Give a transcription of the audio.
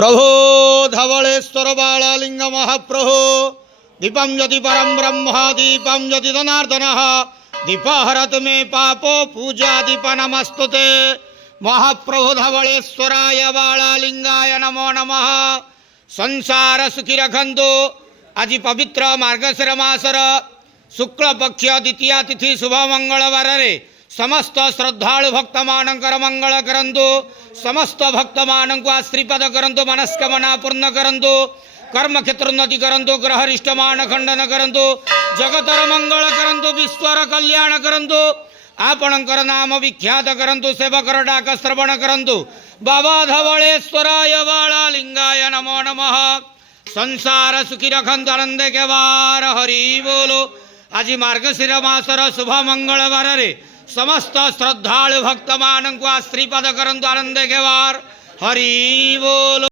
प्रभो धवलेश्वर बालालिंग महाप्रभो दीपं यदि परम ब्रह्म दीपं यदि जनार्दन दीपहरत मे पापो पूजा दीप नमस्तुते महाप्रभु धवलेश्वराय बालालिंगाय नमो नमः। संसार सुखी रखंतु। आज पवित्र मार्गशीर मासर शुक्ल पक्ष द्वितीया तिथि शुभ मंगलवार रे समस्त श्रद्धालु भक्त मानकर मंगल करंतु। समस्त भक्त मान को आश्रीपद करंतु। मनस्कामना पूर्ण करंतु। कर्म क्षेत्र उन्नति करंतु। ग्रहरिष्ट मान खंडन करंतु। जगतर मंगल करंतु। विश्वर कल्याण करंतु। आपणकर नाम विख्यात करंतु। सेवकर डाक श्रवण करंतु। बाबा धवलेश्वराय बालालिंगाय नमो नमः। संसार सुखी रखंतु। आनंद के वार हरि बोलो। आज मार्गशीर मासर शुभ मंगलवार रे समस्त श्रद्धालु भक्त मान को आश्रीपद करंतु। आनंद के वार हरि बोलो।